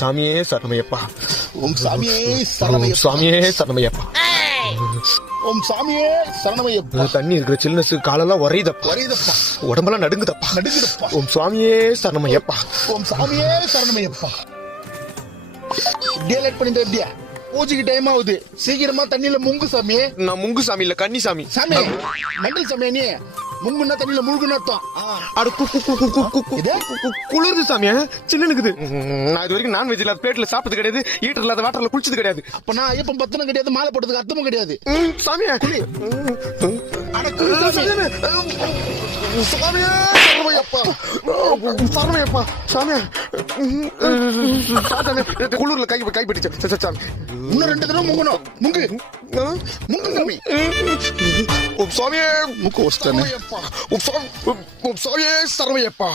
சாமியே சரணமையப்பா. ஓம் சாமியே சரணமையப்பா. சாமியே சரணமையப்பா. ஓம் சாமியே சரணமையப்பா. தண்ணி இருக்கிற சில்னஸ் காலெல்லாம் உரையுதப்பா. வரையுதப்பா. உடம்பெல்லாம் நடுங்குதப்பா. நடுங்குதப்பா. ஓம் சாமியே சரணமையப்பா. ஓம் சாமியே சரணமையப்பா. இப்படியே லேட் பண்ணிட்டு எப்படியா பூஜைக்கு டைம் ஆகுது, சீக்கிரமா தண்ணியில முங்கு சாமி. நான் முங்கு சாமி இல்ல கன்னி சாமி. சாமி மெண்டல் சாமி, நீ முங்குன்னா தண்ணியில முழுகுன்னு அர்த்தம். அட குளிருது சாமி, சில்லுனுக்குது. நான் இது வரைக்கும் நான்வெஜ் இல்லாத பிளேட்ல சாப்பிட்டது கிடையாது, ஹீட்டர் இல்லாத வாட்டர்ல குளிச்சது கிடையாது. அப்ப நான் ஐயப்பன் பத்தனும் கிடையாது, மாலை போட்டதுக்கு அர்த்தமும் கிடையாது. சாமி குளி. அட குளி சாமி. சாமியே சரணமையப்பா. சரணமையப்பா சாமி. குளிர்ல கைப்பட்டுச்சு சாமி. இன்னும் 2 தடவை முங்கணும். முங்கு முங்கு சாமி. ஓம் சாமியே முக்கு வச்சிட்டானே. ஓம் சாமியே சரணமையப்பா.